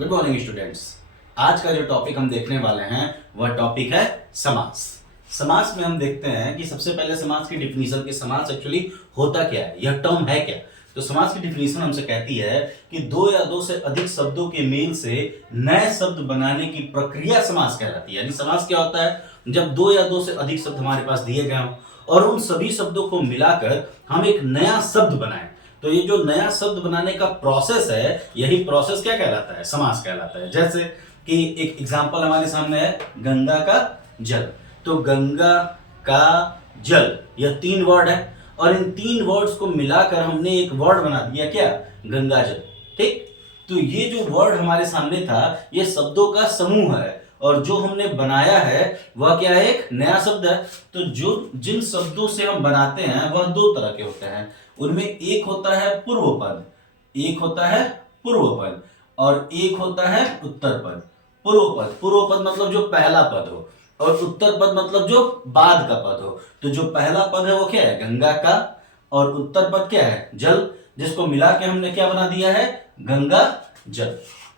Good morning students. आज का जो टॉपिक हम देखने वाले हैं वह टॉपिक है समास। समास में हम देखते हैं कि सबसे पहले समास की डिफिनीशन कि समास एक्चुअली होता क्या है, यह टर्म है क्या। तो समास की डिफिनीशन हमसे कहती है कि दो या दो से अधिक शब्दों के मेल से नए शब्द बनाने की प्रक्रिया समास कहलाती है। यानी समास क्या होता है, जब दो या दो से अधिक शब्द हमारे पास दिए गए हों और उन सभी शब्दों को मिलाकर हम एक नया शब्द बनाएं, तो ये जो नया शब्द बनाने का प्रोसेस है, यही प्रोसेस क्या कहलाता है, समास कहलाता है। जैसे कि एक एग्जांपल हमारे सामने है, गंगा का जल। तो गंगा का जल, यह तीन वर्ड है और इन तीन वर्ड्स को मिलाकर हमने एक वर्ड बना दिया, क्या, गंगा जल। ठीक, तो ये जो वर्ड हमारे सामने था, ये शब्दों का समूह है और जो हमने बनाया है वह क्या है, एक नया शब्द है। तो जो जिन शब्दों से हम बनाते हैं वह दो तरह के होते हैं। उनमें एक होता है पूर्व पद, एक होता है पूर्व पद और एक होता है उत्तर पद। पूर्व पद मतलब जो पहला पद हो और उत्तर पद मतलब जो बाद का पद हो। तो जो पहला पद है वो क्या है, गंगा का, और उत्तर पद क्या है, जल, जिसको मिला के हमने क्या बना दिया है, गंगा जल।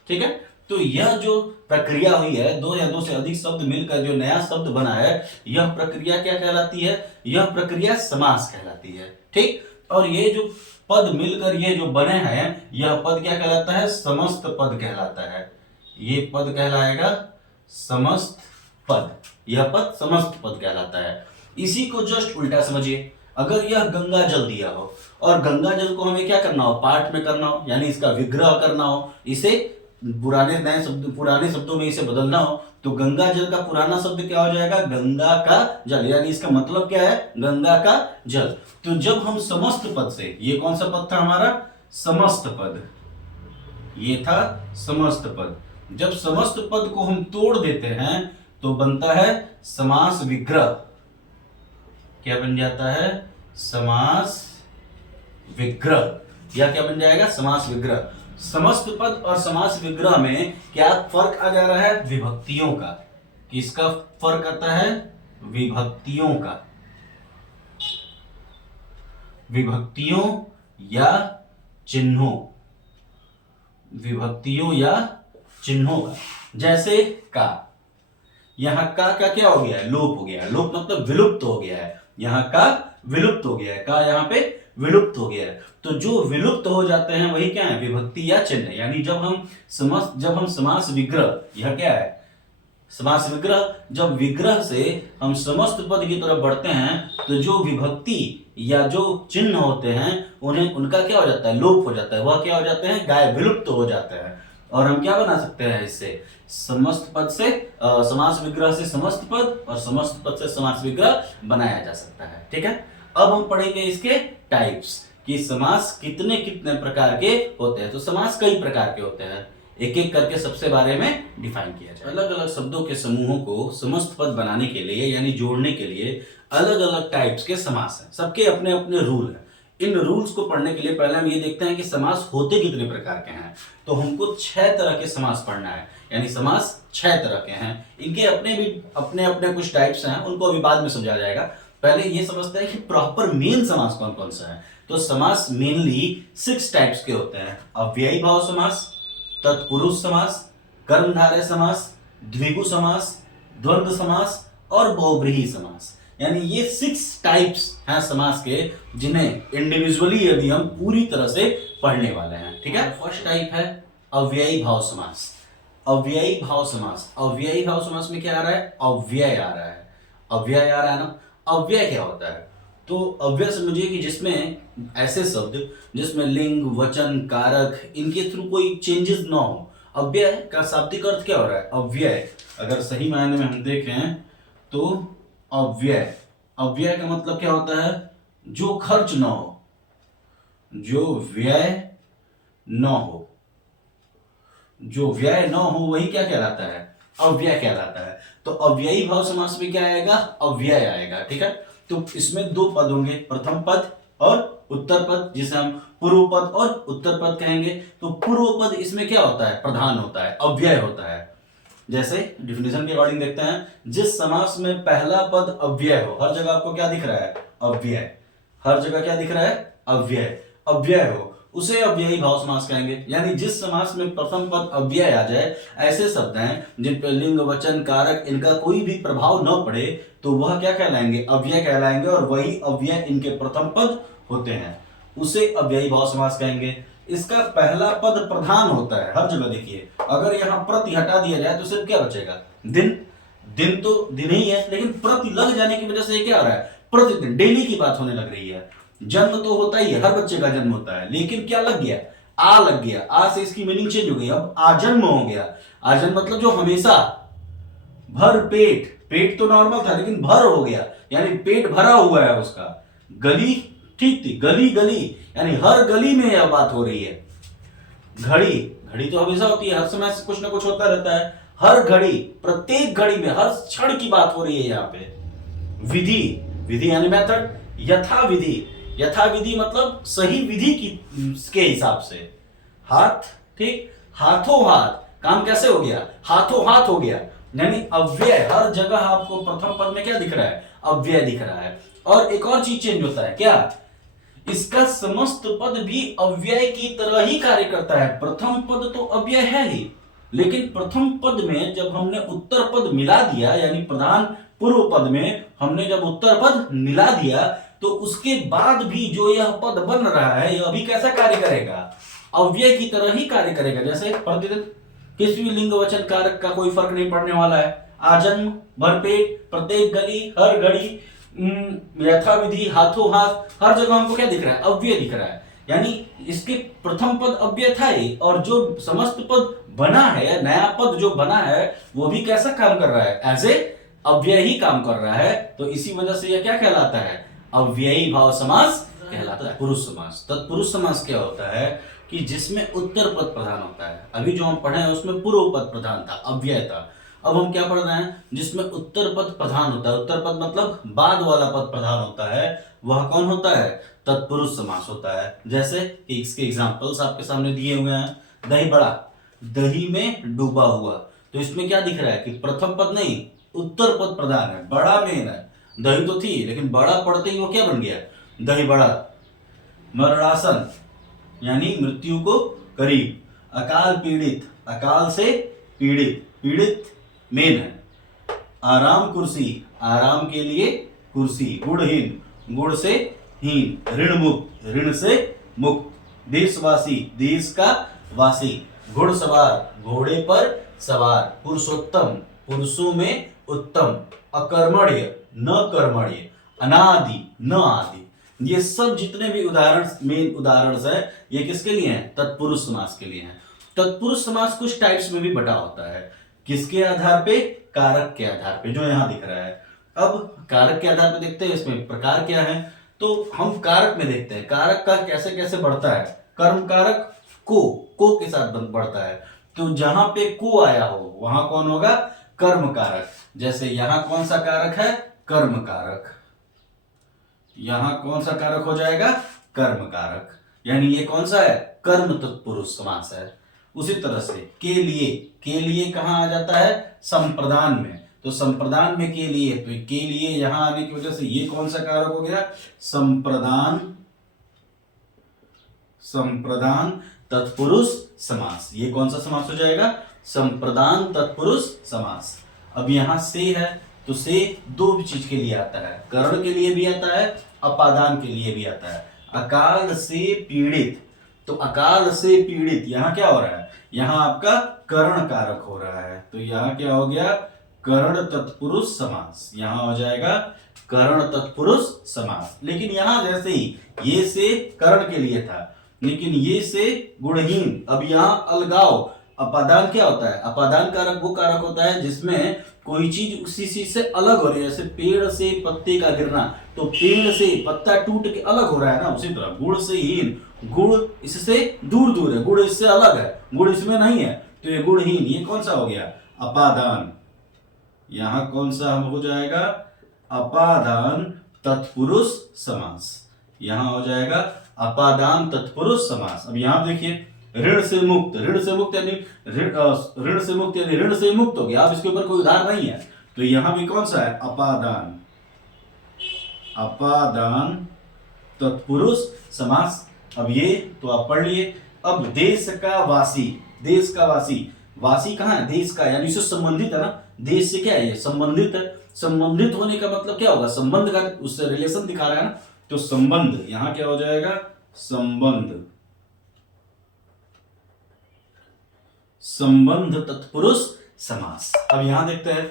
ठीक है, तो यह जो प्रक्रिया हुई है, दो या दो से अधिक शब्द मिलकर जो नया शब्द बना है, यह प्रक्रिया क्या कहलाती है, यह प्रक्रिया समास कहलाती है। ठीक, और ये जो पद मिलकर ये जो बने हैं, यह पद क्या कहलाता है, समस्त पद कहलाता है। ये पद कहलाएगा समस्त पद, यह पद समस्त पद कहलाता है। इसी को जस्ट उल्टा समझिए, अगर यह गंगा जल दिया हो और गंगा जल को हमें क्या करना हो, पाठ में करना हो, यानी इसका विग्रह करना हो, इसे पुराने शब्दों में इसे बदलना हो, तो गंगा जल का पुराना शब्द क्या हो जाएगा, गंगा का जल। यानी इसका मतलब क्या है, गंगा का जल। तो जब हम समस्त पद से, ये कौन सा पद था हमारा, समस्त पद, ये था समस्त पद। जब समस्त पद को हम तोड़ देते हैं तो बनता है समास विग्रह। क्या बन जाता है, समास विग्रह, या क्या बन जाएगा, समास विग्रह। समस्त पद और समास विग्रह में क्या फर्क आ जा रहा है, विभक्तियों का। किसका फर्क आता है, विभक्तियों का, विभक्तियों या चिन्हों, विभक्तियों या चिन्हों का। जैसे का, यहां का क्या हो गया है, लोप हो गया है। लोप मतलब विलुप्त हो गया है, यहां का विलुप्त हो गया है, का यहां पे विलुप्त हो गया है। तो जो विलुप्त हो जाते हैं वही क्या है, विभक्ति या चिन्ह। यानी जब हम समास विग्रह, यह क्या है, समास विग्रह, जब विग्रह से हम समस्त पद की तरफ बढ़ते हैं तो जो विभक्ति या जो चिन्ह होते हैं उन्हें, उनका क्या हो जाता है, लोप हो जाता है, वह क्या हो जाते हैं, गायब, विलुप्त हो जाते हैं। और हम क्या बना सकते हैं इससे, समस्त पद से समास विग्रह से समस्त पद और समस्त पद से समास विग्रह बनाया जा सकता है। ठीक है, अब हम पढ़ेंगे इसके टाइप्स कि समास कितने कितने प्रकार के होते हैं। तो समास कई प्रकार के होते हैं, एक एक करके सबसे बारे में डिफाइन किया जाए। अलग अलग शब्दों के समूहों को समस्त पद बनाने के लिए यानी जोड़ने के लिए अलग अलग टाइप्स के समास हैं, सबके अपने अपने रूल हैं। इन रूल्स को पढ़ने के लिए पहले हम ये देखते हैं कि समास होते कितने प्रकार के हैं। तो हमको 6 तरह के समास पढ़ना है, यानी समास 6 तरह के हैं। इनके अपने अपने कुछ टाइप्स हैं, उनको अभी बाद में समझा जाएगा। पहले ये समझते हैं कि प्रॉपर मेन समास कौन कौन सा है। तो समास मेनली 6 टाइप्स के होते हैं, अव्ययी भाव समास, तत्पुरुष समास, कर्मधारय समास, द्विगु समास, द्वंद्व समास और बहुब्रीहि समास। यानी ये 6 टाइप्स हैं समास के, जिन्हें इंडिविजुअली अभी हम पूरी तरह से पढ़ने वाले हैं। ठीक है, फर्स्ट टाइप है अव्ययी भाव समास। अव्ययी भाव समास, अव्ययी भाव समास में क्या आ रहा है, अव्यय आ रहा है, अव्यय आ रहा है ना। अव्यय क्या होता है, तो अव्यय समझिए कि जिसमें ऐसे शब्द जिसमें लिंग, वचन, कारक, इनके थ्रू कोई चेंजेस ना हो। अव्यय का शाब्दिक अर्थ क्या हो रहा है, अव्यय। अगर सही मायने में हम देखें तो अव्यय, अव्यय का मतलब क्या होता है, जो खर्च ना हो, जो व्यय न हो, जो व्यय न हो वही क्या कहलाता है, अव्यय कहलाता है। तो अव्ययी भाव समास में क्या आएगा, अव्यय आएगा। ठीक है, तो इसमें 2 पद होंगे, प्रथम पद और उत्तर पद, जिसे हम पूर्व पद और उत्तर पद कहेंगे। तो पूर्व पद इसमें क्या होता है, प्रधान होता है, अव्यय होता है। जैसे डिफिनेशन के अकॉर्डिंग देखते हैं, जिस समास में पहला पद अव्यय हो, हर जगह आपको क्या दिख रहा है, अव्यय, हर जगह क्या दिख रहा है, अव्यय, अव्यय हो, उसे अव्ययी भाव समास कहेंगे। यानी जिस समास में प्रथम पद अव्यय आ जाए, ऐसे शब्द हैं जिन पर लिंग वचन कारक इनका कोई भी प्रभाव न पड़े, तो वह क्या कहलाएंगे? अव्यय कहलाएंगे, और वही अव्यय इनके प्रथम पद होते हैं, उसे अव्ययी भाव समास कहेंगे। इसका पहला पद प्रधान होता है हर जगह। देखिए अगर यहाँ प्रति हटा दिया जाए तो सिर्फ क्या बचेगा? दिन। दिन तो दिन ही है, लेकिन प्रति लग जाने की वजह से क्या हो रहा है? प्रतिदिन, डेली की बात होने लग रही है। जन्म तो होता ही है, हर बच्चे का जन्म होता है, लेकिन क्या लग गया? आ लग गया। आ से इसकी मीनिंग चेंज हो गई, अब आजन्म हो गया। आजन्म मतलब जो हमेशा। भर पेट, पेट तो नॉर्मल था लेकिन भर हो गया, यानी पेट भरा हुआ है उसका। गली ठीक थी, गली गली, यानी हर गली में यह बात हो रही है। घड़ी, घड़ी तो हमेशा होती है, हर समय कुछ ना कुछ होता रहता है। हर घड़ी, प्रत्येक घड़ी में, हर क्षण की बात हो रही है यहाँ पे। विधि, विधि यानी मेथड। यथा विधि, यथा विधि मतलब सही विधि की के हिसाब से। हाथ, ठीक, हाथों हाथ, काम कैसे हो गया? हाथों हाथ हो गया। यानी अव्यय हर जगह आपको प्रथम पद में क्या दिख रहा है? अव्यय दिख रहा है। और एक और चीज चेंज होता है, क्या? इसका समस्त पद भी अव्यय की तरह ही कार्य करता है। प्रथम पद तो अव्यय है ही, लेकिन प्रथम पद में जब हमने उत्तर पद मिला दिया, यानी प्रधान पूर्व पद में हमने जब उत्तर पद मिला दिया, तो उसके बाद भी जो यह पद बन रहा है, यह भी कैसा कार्य करेगा? अव्यय की तरह ही कार्य करेगा। जैसे प्रतिदिन, किसी भी लिंग वचन कारक का कोई फर्क नहीं पड़ने वाला है। आजन्म, भरपेट, प्रत्येक गली, हर घड़ी, यथा विधि, हाथों हाथ, हर जगह हमको क्या दिख रहा है? अव्यय दिख रहा है। यानी इसके प्रथम पद अव्यय था ही, और जो समस्त पद बना है, नया पद जो बना है, वो भी कैसा काम कर रहा है? एज ए अव्यय ही काम कर रहा है। तो इसी वजह से यह क्या कहलाता है? अव्ययी भाव समास कहलाता है। पुरुष समास। तत्पुरुष समास क्या होता है? कि जिसमें उत्तर पद प्रधान होता है। अभी जो हम पढ़े हैं उसमें पूर्व पद प्रधान था, अव्यय था। अब हम क्या पढ़ रहे हैं? जिसमें उत्तर पद प्रधान होता है। उत्तर पद मतलब बाद वाला पद प्रधान होता है, वह कौन होता है? तत्पुरुष समास होता है। जैसे कि इसके एग्जांपल्स आपके सामने दिए हुए हैं। दही बड़ा, दही में डूबा हुआ, तो इसमें क्या दिख रहा है? कि प्रथम पद नहीं, उत्तर पद प्रधान है, बड़ा मेन है। दही तो थी, लेकिन बड़ा पढ़ते ही वो क्या बन गया? दही बड़ा। मरणासन यानी मृत्यु को करीब। अकाल पीड़ित, अकाल से पीड़ित, पीड़ित मेन है। आराम कुर्सी, आराम के लिए कुर्सी। गुणहीन, गुण से हीन। ऋण मुक्त, ऋण से मुक्त। देशवासी, देश का वासी। घुड़सवार, घोड़े पर सवार। पुरुषोत्तम, पुरुषों में उत्तम। अकर्मण्य, न कर्मण्य। अनादि, न आदि। ये सब जितने भी उदाहरण, मेन उदाहरण है, ये किसके लिए हैं? तत्पुरुष समास के लिए हैं। तत्पुरुष समास कुछ टाइप्स में भी बटा होता है। किसके आधार पे? कारक के आधार पे, जो यहां दिख रहा है। अब कारक के आधार पे देखते हैं इसमें प्रकार क्या है। तो हम कारक में देखते हैं कारक का कैसे कैसे बढ़ता है। कर्म कारक को के साथ बढ़ता है। तो जहां पे को आया हो वहां कौन होगा? कर्म कारक। जैसे यहां कौन सा कारक है? कर्म कारक। यहां कौन सा कारक हो जाएगा? कर्म कारक। यानी ये कौन सा है? कर्म तत्पुरुष समास है। उसी तरह से के लिए कहां आ जाता है? संप्रदान में। तो संप्रदान में के लिए, तो के लिए यहां आने की वजह से ये कौन सा कारक हो गया? संप्रदान, संप्रदान तत्पुरुष समास। ये कौन सा समास हो जाएगा? संप्रदान तत्पुरुष समास। अब यहां से है, तो से दो भी चीज के लिए आता है। करण के लिए भी आता है, अपादान के लिए भी आता है। अकाल से पीड़ित, तो अकाल से पीड़ित यहां क्या हो रहा है? यहां आपका करण कारक हो रहा है। तो यहां क्या हो गया? करण तत्पुरुष समास। यहां हो जाएगा करण तत्पुरुष समास। लेकिन यहां जैसे ही ये से करण के लिए था, लेकिन ये से गुणहीन। अब यहां अलगाव, अपादान क्या होता है? अपादान कारक वो कारक होता है जिसमें कोई चीज उसी चीज से अलग हो रही है। जैसे पेड़ से पत्ते का गिरना, तो पेड़ से पत्ता टूट के अलग हो रहा है ना, उसी तरह गुण से हीन, गुण इससे दूर दूर है, गुण इससे अलग है, गुण इसमें नहीं है, तो ये गुणहीन। ये कौन सा हो गया? अपादान। यहां कौन सा हो जाएगा? अपादान तत्पुरुष समास। यहां हो जाएगा अपादान तत्पुरुष समास। अब यहां देखिए, ऋण से मुक्त, ऋण से मुक्त यानी ऋण से मुक्त यानी ऋण से मुक्त हो गया। अब इसके ऊपर कोई उधार नहीं है, तो यहां भी कौन सा है? अपादान, अपादान तत्पुरुष समास अब ये तो आप पढ़ लिए। अब देश का वासी, देश का वासी, वासी कहाँ है, देश का, यानी इससे संबंधित है ना, देश से क्या है ये संबंधित है। संबंधित होने का मतलब क्या होगा, संबंध का उससे रिलेशन दिखा रहा है ना, तो संबंध यहां क्या हो जाएगा, संबंध, संबंध तत्पुरुष समास। अब यहां देखते हैं,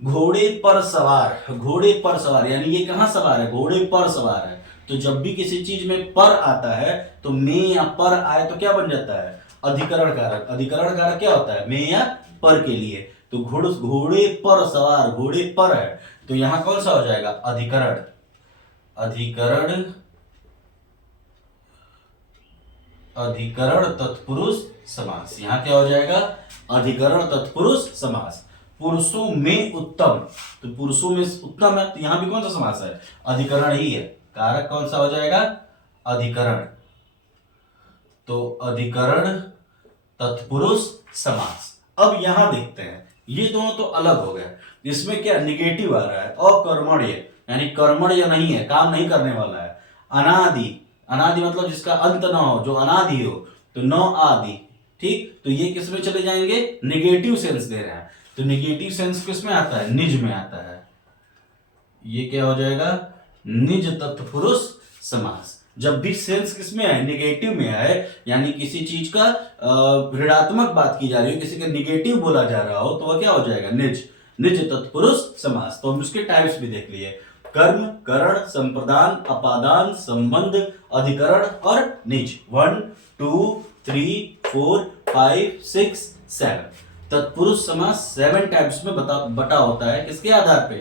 घोड़े पर सवार, घोड़े पर सवार यानी ये कहां सवार है, घोड़े पर सवार है। तो जब भी किसी चीज में पर आता है तो में या पर आए तो क्या बन जाता है, अधिकरण कारक। अधिकरण कारक क्या होता है, में या पर के लिए। तो घोड़े पर सवार, घोड़े पर है, तो यहां कौन सा हो जाएगा, अधिकरण, अधिकरण, अधिकरण तत्पुरुष समास। यहां क्या हो जाएगा, अधिकरण तत्पुरुष समास। पुरुषों में उत्तम, तो पुरुषों में उत्तम है, तो यहां भी कौन सा समास है, अधिकरण ही है। कारक कौन सा हो जाएगा, अधिकरण, तो अधिकरण तत्पुरुष समास। अब यहां देखते हैं, ये दोनों तो अलग हो गए, इसमें क्या निगेटिव आ रहा है, अकर्मण्य यानी कर्मण्य नहीं है, काम नहीं करने वाला है। अनादि, अनादि मतलब जिसका अंत ना हो, जो अनादि हो, तो न आदि, ठीक। तो ये किस में चले जाएंगे, निगेटिव सेंस दे रहे हैं, तो निगेटिव सेंस किस में आता है, निज में आता है। ये क्या हो जाएगा, निज तत्पुरुष समास। जब भी सेंस किस में आए, निगेटिव में आए, यानी किसी चीज का ऋणात्मक बात की जा रही हो, किसी का निगेटिव बोला जा रहा हो, तो वह क्या हो जाएगा, निज, निज तत्पुरुष समास। तो हम उसके टाइप्स भी देख लिए, कर्म, करण, संप्रदान, अपादान, संबंध, अधिकरण और निज। 1 2 3 4 5 6 7 तत्पुरुष समास 7 टाइप्स में बटा होता है। किसके आधार पे,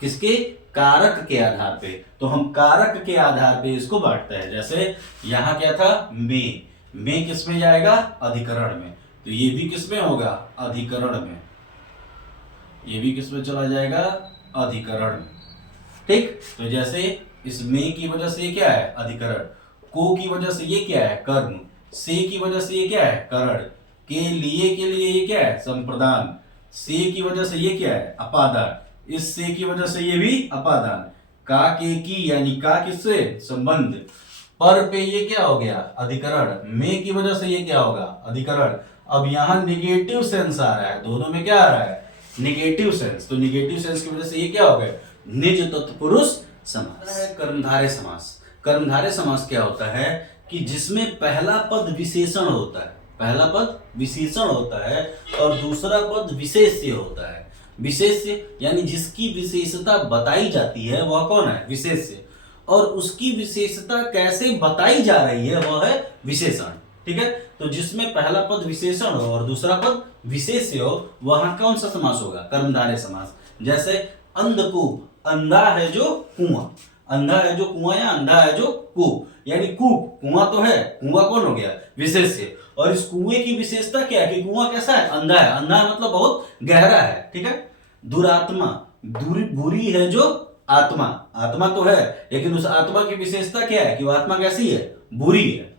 किसके, कारक के आधार पे। तो हम कारक के आधार पे इसको बांटते हैं। जैसे यहां क्या था, में किस में जाएगा, अधिकरण में, तो ये भी किस में होगा, अधिकरण में, ये भी किस में चला जाएगा, अधिकरण में, ठीक। तो जैसे इस में की वजह से ये क्या है, अधिकरण, को की वजह से ये क्या है, कर्म, से की वजह से ये क्या है, करण, के लिए ये क्या है, संप्रदान, से की वजह से ये क्या है, अपादान, इस से की वजह से ये भी अपादान, का के की यानी का किससे, संबंध, पर पे ये क्या हो गया, अधिकरण, में की वजह से ये क्या होगा, अधिकरण। अब यहां निगेटिव सेंस आ रहा है, दोनों में क्या आ रहा है, निगेटिव सेंस, तो निगेटिव सेंस की वजह से ये क्या हो गया, निज तत्पुरुष समास। कर्मधारय समास, कर्मधारय समास क्या होता है कि जिसमें पहला पद विशेषण होता है, पहला पद विशेषण होता है और दूसरा पद विशेष्य होता है। विशेष्य यानी जिसकी विशेषता बताई जाती है वह कौन है, विशेष्य, और उसकी विशेषता कैसे बताई जा रही है वह है विशेषण, ठीक है। तो जिसमें पहला पद विशेषण हो और दूसरा पद विशेष्य हो, वहां कौन सा समास होगा, कर्मधारय समास। जैसे अंधकूप, अंधा है जो कुआं, अंधा है जो कुआं या अंधा है जो कूप, यानी कूप, कुआं तो है, कुआं कौन हो गया, विशेष्य, और इस कुएं की विशेषता क्या है कि कुआं कैसा है, अंधा है, अंधा मतलब बहुत गहरा है, ठीक है। दुरात्मा, बुरी है जो आत्मा, आत्मा तो है लेकिन उस आत्मा की विशेषता क्या है कि वह आत्मा कैसी है, बुरी है।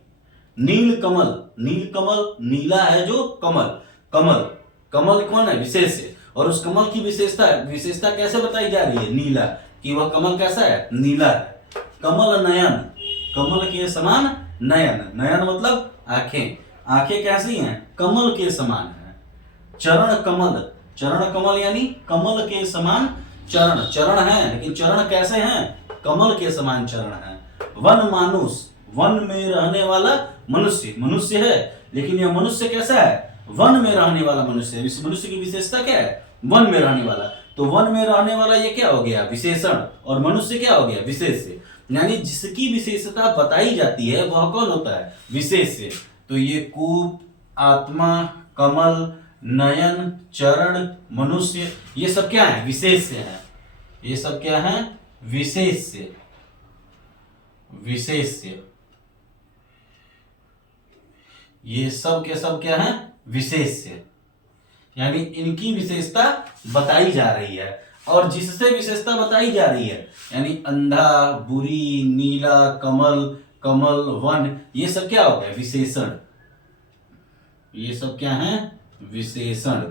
नील कमल, नील कमल, नीला है जो कमल, कमल, कमल कौन है, विशेष्य, और उस कमल की विशेषता कैसे बताई जा रही है, नीला, कि वह कमल कैसा है, नीला है। कमल नयन, कमल के समान नयन, नयन मतलब आंखें, आंखें कैसी हैं, कमल के समान है। चरण कमल, चरण कमल यानी कमल के समान चरण, चरण है लेकिन चरण कैसे हैं, कमल के समान चरण है। वन मानुष, वन में रहने वाला मनुष्य, मनुष्य है लेकिन यह मनुष्य कैसा है, वन में रहने वाला मनुष्य है। इस मनुष्य की विशेषता क्या है, वन में रहने वाला, तो वन में रहने वाला ये क्या हो गया, विशेषण, और मनुष्य क्या हो गया, विशेष्य, यानी जिसकी विशेषता बताई जाती है वह कौन होता है, विशेष्य। तो ये कूप, आत्मा, कमल, नयन, चरण, मनुष्य, ये सब क्या है, विशेष्य है, ये सब क्या है, विशेष्य, विशेष्य, ये सब के सब क्या है, विशेष्य, यानी इनकी विशेषता बताई जा रही है। और जिससे विशेषता बताई जा रही है यानी अंधा, बुरी, नीला, कमल, कमल, वन, ये सब क्या हो गया, विशेषण, ये सब क्या है, विशेषण,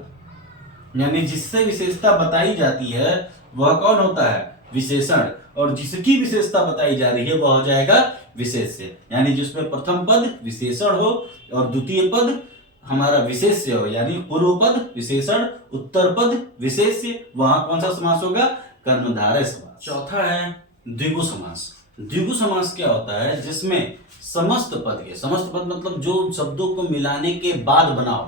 यानी जिससे विशेषता बताई जाती है वह कौन होता है, विशेषण। और जिसकी विशेषता बताई जा रही है वह हो जाएगा विशेष्य, यानी जिसमें प्रथम पद विशेषण हो और द्वितीय पद हमारा विशेष्य हो, यानी पूर्व पद विशेषण, उत्तर पद विशेष्य, वहां कौन सा समास होगा? कर्मधारय समास। चौथा है द्विगु समास। द्विगु समास क्या होता है? जिसमें समस्त पद मतलब जो शब्दों को मिलाने के बाद बनाओ,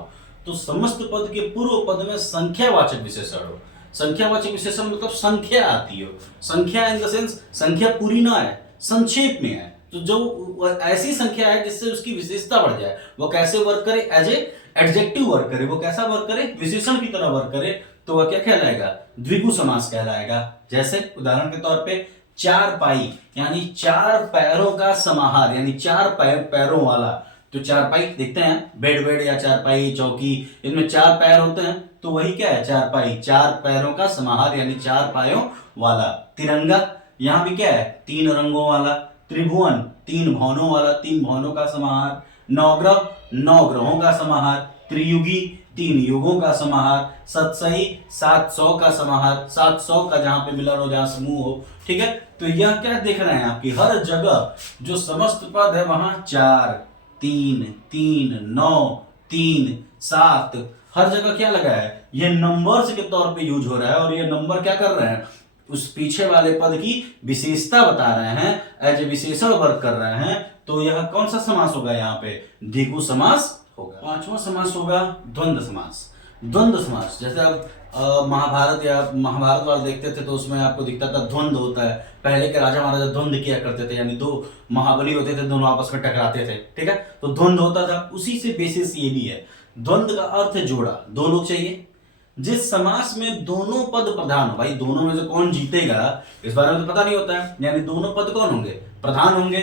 तो समस्त पद के पूर्व पद में संख्यावाचक विशेषण हो। संख्यावाचक विशेषण मतलब संख्या आती हो, संख्या इन द सेंस संख्या पूरी ना है, संक्षेप में है, तो जो ऐसी संख्या है जिससे उसकी विशेषता बढ़ जाए, वो कैसे वर्क करे? एज ए एडजेक्टिव वर्क करे, वो कैसा वर्क करे? विशेषण की तरह वर्क करे, तो वह क्या कहलाएगा? द्विगु समास कहलाएगा। जैसे उदाहरण के तौर पे चार पाई, यानी चार पैरों का समाहार, यानी चार पैरों वाला। तो चार पाई देखते हैं, बेड या चारपाई, चौकी, इनमें चार पैर होते हैं, तो वही क्या है? चार पाई, चार पैरों का समाहार, यानी चार पायों वाला। तिरंगा, यहां भी क्या है? तीन रंगों वाला। त्रिभुवन, तीन भवनों वाला, तीन भवनों का समाहार। नवग्रह, नौ ग्रहों का समाहार। त्रियुगी, तीन युगों का समाहार। सतसई, 700 का समाहार, 700 का जहां पे मिलन हो, जहां समूह हो, ठीक है। तो यह क्या देख रहे हैं आपकी हर जगह जो समस्त पद है वहां चार, तीन, तीन, 9, 3, 7, हर जगह क्या लगा है? ये नंबर्स के तौर पे यूज हो रहा है, और ये नंबर क्या कर रहे हैं? उस पीछे वाले पद की विशेषता बता रहे हैं, एज ए विशेषण वर्क कर रहे हैं। तो यह कौन सा समास होगा? यहाँ पे द्विगु समास होगा। पांचवा समास होगा द्वंद्व समास। द्वंद्व समास, जैसे आप महाभारत वाले देखते थे तो उसमें आपको दिखता था द्वंद्व होता है। पहले के राजा महाराजा द्वंद्व किया करते थे, यानी दो महाबली होते थे, दोनों आपस में टकराते थे, ठीक है, तो द्वंद्व होता था। उसी से बेसिस ये भी है। द्वंद्व का अर्थ है जोड़ा, दो लोग चाहिए। जिस समास में दोनों पद प्रधान हो, भाई दोनों में से कौन जीतेगा इस बारे में तो पता नहीं होता है, यानी दोनों पद कौन होंगे? प्रधान होंगे,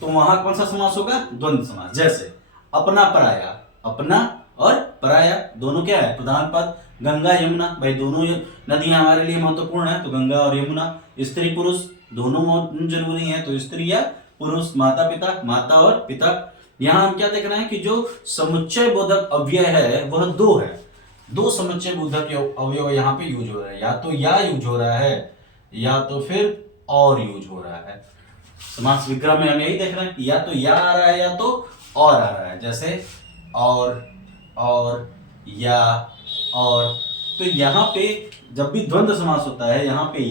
तो वहां कौन सा समास होगा? द्वंद्व समास। जैसे अपना पराया, अपना और पराया दोनों क्या है? प्रधान पद। गंगा यमुना, भाई दोनों नदियां हमारे लिए महत्वपूर्ण है, तो गंगा और यमुना। स्त्री पुरुष दोनों जरूरी है, तो स्त्री या पुरुष। माता पिता, माता और पिता। यहां हम क्या देख रहे हैं कि जो समुच्चय बोधक अव्यय है वह दो है। दो समुच्चय बोधक अवयव यहाँ पे यूज हो रहा है, या तो या यूज हो रहा है, या तो फिर और यूज हो रहा है। समास विग्रह में हम यही देख रहे हैं कि या तो या आ रहा है या तो और आ रहा है। जैसे और या और, तो यहाँ पे जब भी द्वंद्व समास होता है यहाँ पे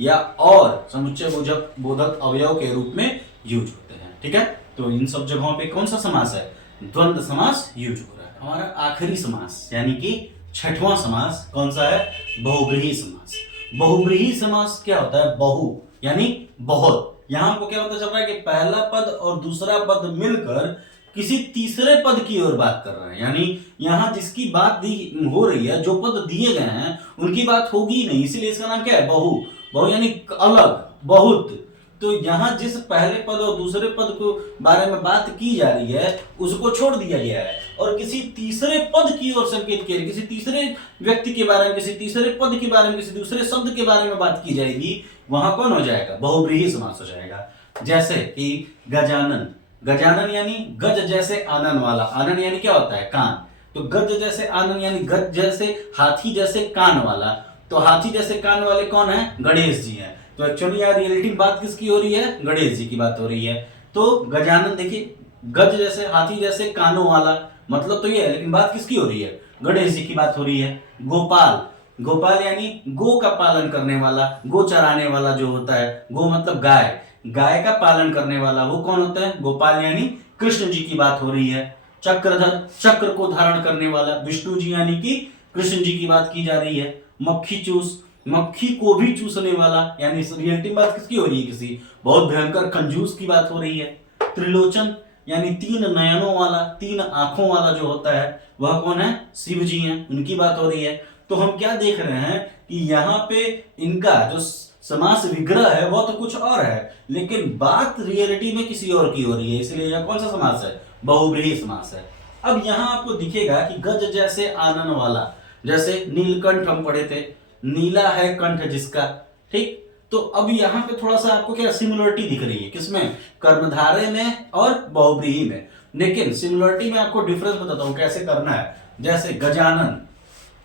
या और समुच्चय बोधक अवयव के रूप में यूज होते हैं, ठीक है। तो इन सब जगहों पे कौन सा समास है? द्वंद्व समास यूज हो रहा है। हमारा आखिरी समास यानी कि छठवां समास कौन सा है? बहुब्रीहि समास। बहुब्रीहि समास क्या होता है? बहु यानी बहुत। यहां को क्या पता चल रहा है कि पहला पद और दूसरा पद मिलकर किसी तीसरे पद की ओर बात कर रहे हैं, यानी यहां जिसकी बात हो रही है, जो पद दिए गए हैं उनकी बात होगी नहीं, इसीलिए इसका नाम क्या है? बहु। बहु यानी अलग, बहुत। तो यहां जिस पहले पद और दूसरे पद को बारे में बात की जा रही है उसको छोड़ दिया गया है, और किसी तीसरे पद की ओर संकेत किया, किसी तीसरे व्यक्ति के बारे में, किसी तीसरे पद के बारे में, किसी दूसरे शब्द के बारे में बात की जाएगी, वहां कौन हो जाएगा? बहुब्रीहि समास हो जाएगा। जैसे कि गजानन, गजानन यानी गज जैसे आनन वाला। आनन यानी क्या होता है? कान। तो गज जैसे आनन यानी गज जैसे, हाथी जैसे कान वाला। तो हाथी जैसे कान वाले कौन है? गणेश जी हैं। तो एक्चुअली यार रिलेटिव बात किसकी हो रही है? गणेश जी की बात हो रही है। तो गजानन देखिए, गज जैसे, हाथी जैसे कानों वाला, मतलब तो ये है, लेकिन बात किसकी हो रही है? गणेश जी की बात हो रही है। गोपाल, गोपाल यानी गो का पालन करने वाला, गो चराने वाला जो होता है। गो मतलब गाय, गाय का पालन करने वाला, वो कौन होता है? गोपाल यानी कृष्ण जी की बात हो रही है। चक्रधर, चक्र को धारण करने वाला, विष्णु जी यानी कि कृष्ण जी की बात की जा रही है। मक्खी चूस, मक्खी को भी चूसने वाला, यानी रियलिटी बात किसकी हो रही है? किसी बहुत भयंकर कंजूस की बात हो रही है। त्रिलोचन यानी तीन नयनों वाला, तीन आंखों वाला जो होता है वह कौन है? शिव जी हैं, उनकी बात हो रही है। तो हम क्या देख रहे हैं कि यहाँ पे इनका जो समास विग्रह है वह तो कुछ और है, लेकिन बात रियलिटी में किसी और की हो रही है, इसलिए यह कौन सा समास है? बहुब्रीहि समास है। अब यहाँ आपको दिखेगा कि गज जैसे आनन वाला, जैसे नीलकंठ हम पढ़े थे, नीला है कंठ जिसका, ठीक। तो अब यहाँ पे थोड़ा सा आपको क्या सिमिलरिटी दिख रही है? किसमें? कर्मधारय में और बहुब्रीहि में। लेकिन सिमिलरिटी में आपको डिफरेंस बताता हूं कैसे करना है। जैसे गजानन,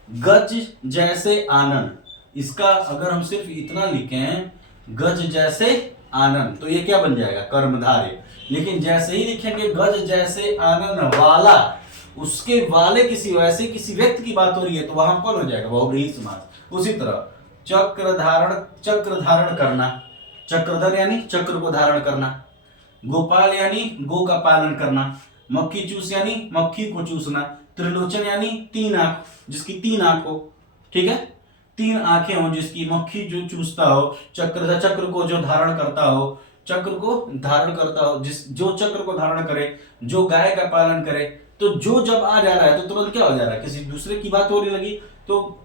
गज जैसे आनन, इसका अगर हम सिर्फ इतना लिखें गज जैसे आनन, तो ये क्या बन जाएगा, कर्मधारय। लेकिन जैसे ही लिखेंगे गज जैसे आनन वाला, उसके वाले किसी वैसे किसी व्यक्ति की बात हो रही है तो वहां कौन हो जाएगा, बहुव्रीहि समास। उसी तरह चक्र धारण करना, चक्रधर यानी चक्र को धारण करना, गोपाल यानी गो का पालन करना, मक्खी चूस यानी मक्खी को चूसना, त्रिलोचन यानी तीन आंख, जिसकी तीन आंख हो, ठीक है, तीन आंखें हो जिसकी, मक्खी जो चूसता हो, चक्रधर चक्र को जो धारण करता हो, चक्र को धारण करता हो, जिस जो चक्र को धारण करे, जो गाय का पालन करे, तो जो जब आ जा रहा है तो तुरंत क्या हो जा रहा है, किसी दूसरे की बात होने लगी। तो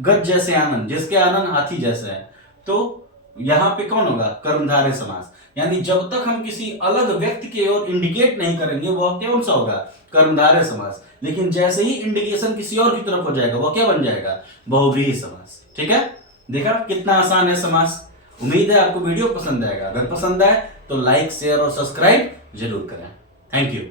गज जैसे आनंद, जिसके आनंद हाथी जैसे है, तो यहां पे कौन होगा, कर्मधारय समास। यानी जब तक हम किसी अलग व्यक्ति की ओर इंडिकेट नहीं करेंगे वह कौन सा होगा, कर्मधारय समास। लेकिन जैसे ही इंडिकेशन किसी और की तरफ हो जाएगा वह क्या बन जाएगा, बहुव्रीहि समास। ठीक है, देखा कितना आसान है समास। उम्मीद है आपको वीडियो पसंद आएगा। अगर पसंद आए तो लाइक शेयर और सब्सक्राइब जरूर करें। Thank you.